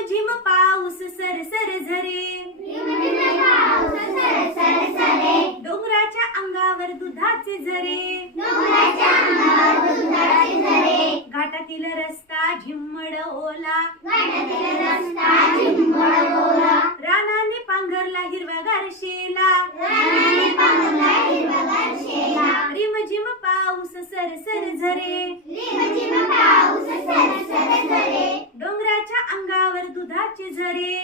रिमझिम पाऊस सरसर झरे, डोंगराच्या अंगावर दुधाचे झरे, घाटातील रस्ता झिम्मड ओला, रानाने पांघरला हिरवागार शेला, रिमझिम पाऊस सरसर झरे, डोंगराच्या अंगावर दुधाचे झरे,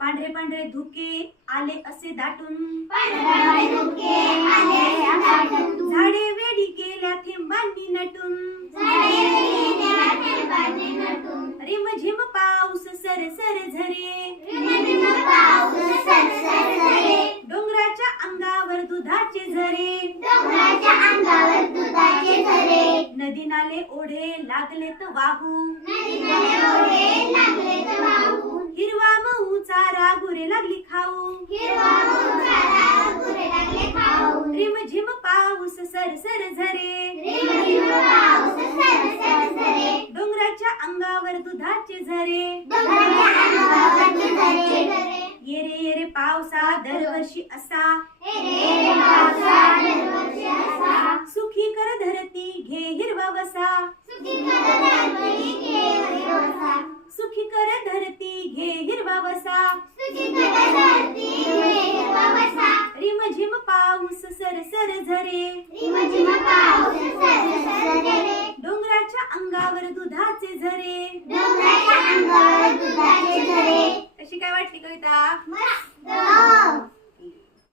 पांढरे पांढरे धुके आले असे दाटून, झाडे वेडी गेल्या थेंबांनी नटून, रिमझिम पाऊस सरसर झरे, डोंगराच्या अंगावर दुधाचे झरे, नदी नाले ओढे लागलेत वाहू, हिरवा मऊ चारा गुरे लागली खाऊ, रिमझिम पाऊस सरसर झरे, डोंगराच्या अंगावर दुधाचे झरे, येरे येरे पावसा दरवर्षी असा, सुखी कर धरती घे हिरवा वसा, सुखी कर धरती घे हिरवा वसा, रिमझिम पाऊस सरसर झरे.